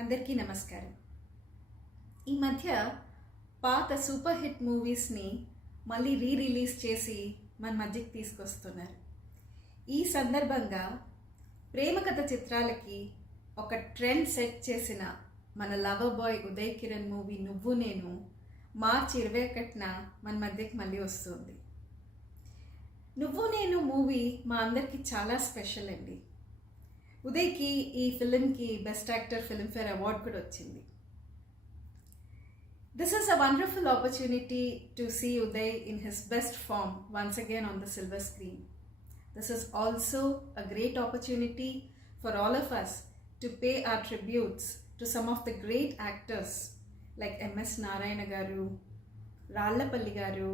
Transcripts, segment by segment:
అందరికీ నమస్కారం. ఈ మధ్య పాత సూపర్ హిట్ మూవీస్ని మళ్ళీ రిలీజ్ చేసి మన మధ్యకి తీసుకొస్తున్నారు. ఈ సందర్భంగా ప్రేమ కథ చిత్రాలకి ఒక ట్రెండ్ సెట్ చేసిన మన lover boy Uday Kiran movie నువ్వు నేను మార్చి 21న మన మధ్యకి మళ్ళీ వస్తుంది. నువ్వు నేను మూవీ మా అందరికీ చాలా స్పెషల్ అండి. ఉదయ్కి ఈ ఫిలింకి బెస్ట్ యాక్టర్ ఫిల్మ్ఫేర్ అవార్డ్ కూడా వచ్చింది. This is a wonderful opportunity to see Uday in his best form once again on the silver screen. This is also a great opportunity for all of us to pay our tributes to some of the great actors like M.S. Narayana garu, Rallapalli garu,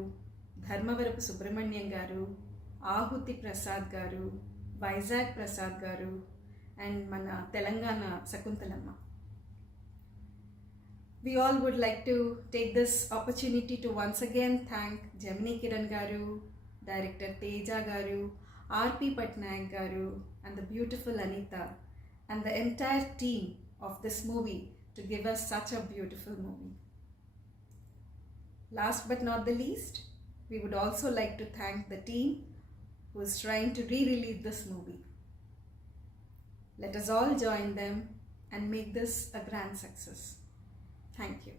Dharmavarapu Subramaniam garu, Ahuti Prasad garu, Vizag Prasad garu, and mana Telangana Sakuntalamma. We all would like to take this opportunity to once again thank Gemini Kiran garu, director Teja garu, R.P. Patnaik garu, and the beautiful Anita, and the entire team of this movie to give us such a beautiful movie. Last but not the least, we would also like to thank the team who is trying to re-release this movie. Let us all join them and make this a grand success. Thank you.